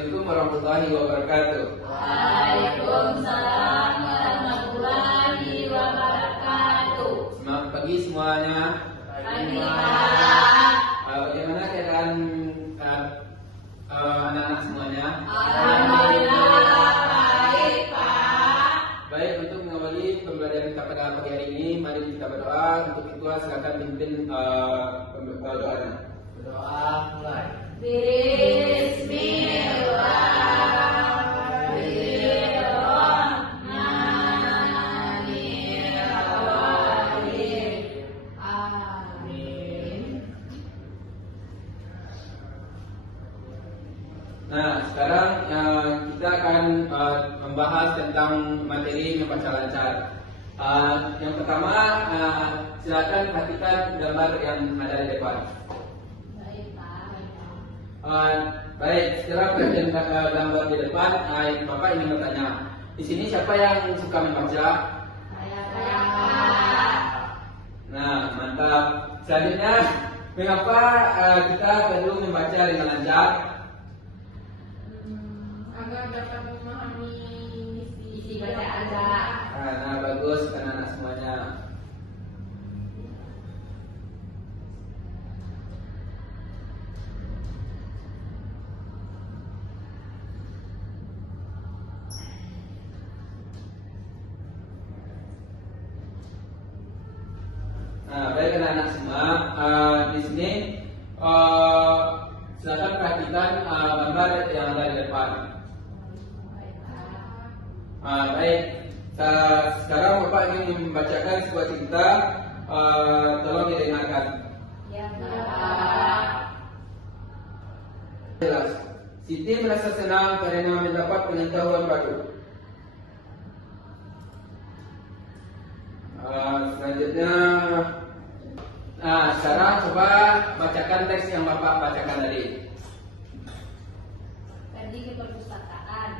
Assalamualaikum warahmatullahi wabarakatuh. Waalaikumsalam warahmatullahi wabarakatuh. Selamat pagi semuanya. Pagi Pak. Bagaimana keadaan anak-anak semuanya? Alhamdulillah baik Pak. Baik, untuk mengawali pembelajaran kita pada pagi hari ini, mari kita berdoa. Untuk itu silakan pimpin doanya. Berdoa mulai. Bismillahirrahmanirrahim. Amin. Nah, sekarang kita akan membahas tentang materi membaca lancar. Yang pertama, silakan perhatikan gambar yang ada di depan. Baik Pak. Baik, setelah perhatian gambar di depan, Bapak ingin bertanya, di sini siapa yang suka membaca? Saya Pak. Nah, mantap. Selanjutnya, mengapa kita perlu membaca dengan lancar? Agar dapat memahami isi bacaan Pak. Nah, bagus anak-anak semuanya. Nah, baik anak-anak semua, di sini silakan perhatikan gambar yang ada di depan. Baik Pak. Baik, sekarang Bapak ingin membacakan sebuah cerita, tolong didengarkan. Ya Pak. Jelas. Siti merasa senang karena mendapat pengetahuan baru. Selanjutnya, sekarang coba bacakan teks yang Bapak bacakan tadi. Pergi ke perpustakaan.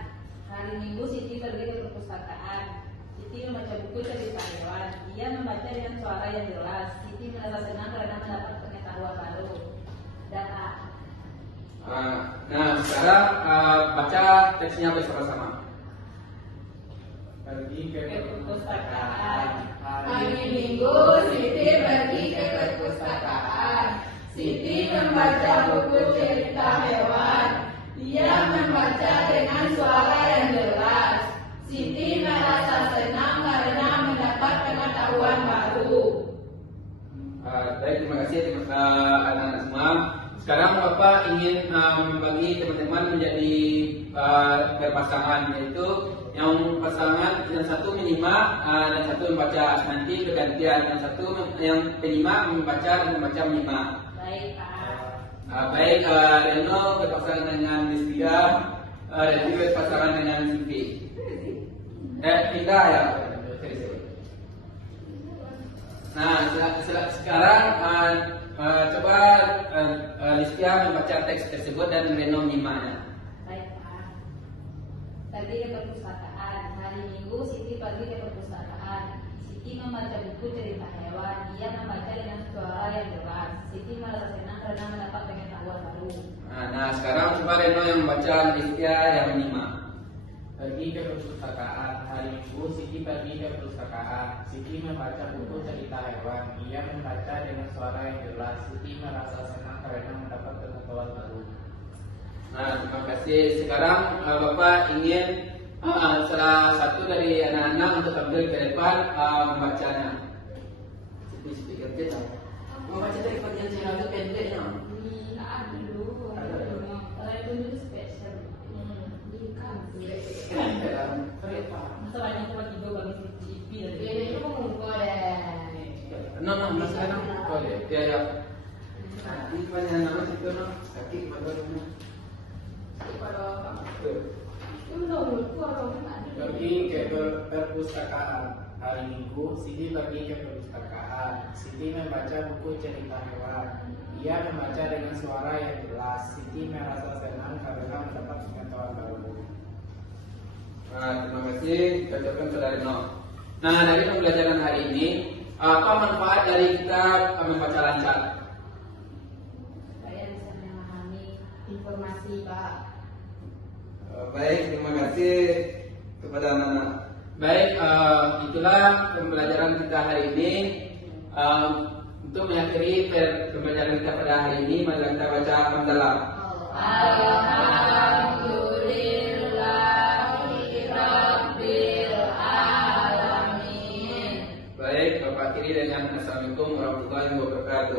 Hari Minggu Siti pergi ke perpustakaan. Siti membaca buku cerita hewan. Dia membaca dengan suara yang jelas. Siti merasa senang karena mendapat pengetahuan baru. Dan Nah, sekarang baca teksnya bersama-sama. Pergi ke perpustakaan. Hari Minggu Siti pergi ke perpustakaan. Siti membaca buku cerita hewan. Dia membaca dengan suara yang jelas. Siti merasa senang karena mendapat pengetahuan baru. Baik, terima kasih anak-anak semua. Sekarang Bapak ingin membagi teman-teman menjadi berpasangan, yaitu yang pasangan yang satu menyimak dan satu membaca. Nanti bergantian, yang penyimak membaca dan membaca menyimak. Baik Pak. Baik, Reno berpasangan dengan Listia dan juga berpasangan dengan Siti. Kita ya. Nah, sekarang coba Listia membaca teks tersebut dan Reno menyimaknya. Baik Pak. Pergi ke perpustakaan. Hari Minggu Siti pergi ke perpustakaan. Siti membaca buku cerita hewan. Dia membaca dengan suara yang jelas. Siti merasa senang karena mendapat pengetahuan baru. Nah, sekarang coba Reno yang membaca, Listia yang menyimak. Pergi ke perpustakaan. Hari Minggu Siti pergi ke perpustakaan. Siti membaca buku cerita hewan. Ia membaca dengan suara yang jelas. Siti merasa senang karena mendapat pengetahuan baru. Nah, terima kasih. Sekarang Bapak ingin salah satu dari anak-anak untuk tampil ke depan membacanya. Speaker kita. Membaca dari pertanyaan saya lalu pendeknya. Tak ada dulu. Kalau itu dulu spesial. Masa banyak tempat tiga bagi Siti Dia itu mengumpul deh. Mas sekarang boleh. Ya. Ini banyak nama situ sakit badannya. Itu dulu kalau tak ada. Pergi ke perpustakaan. Hari Minggu Siti pergi ke perpustakaan. Siti membaca buku cerita hewan. Ia membaca dengan suara yang jelas. Siti merasa senang karena mendapat pengetahuan baru. Terima kasih. Kita ucapkan kepada Reno. Nah, dari pembelajaran hari ini, apa manfaat dari kita membaca lancar? Saya bisa memahami informasi Pak. Baik, terima kasih kepada anak-anak. Baik, itulah pembelajaran kita hari ini. Untuk mengakhiri pembelajaran kita pada hari ini, mari kita baca hamdalah. Alhamdulillahirabbil alamin. Baik, Bapak akhiri dengan Assalamualaikum warahmatullahi wabarakatuh.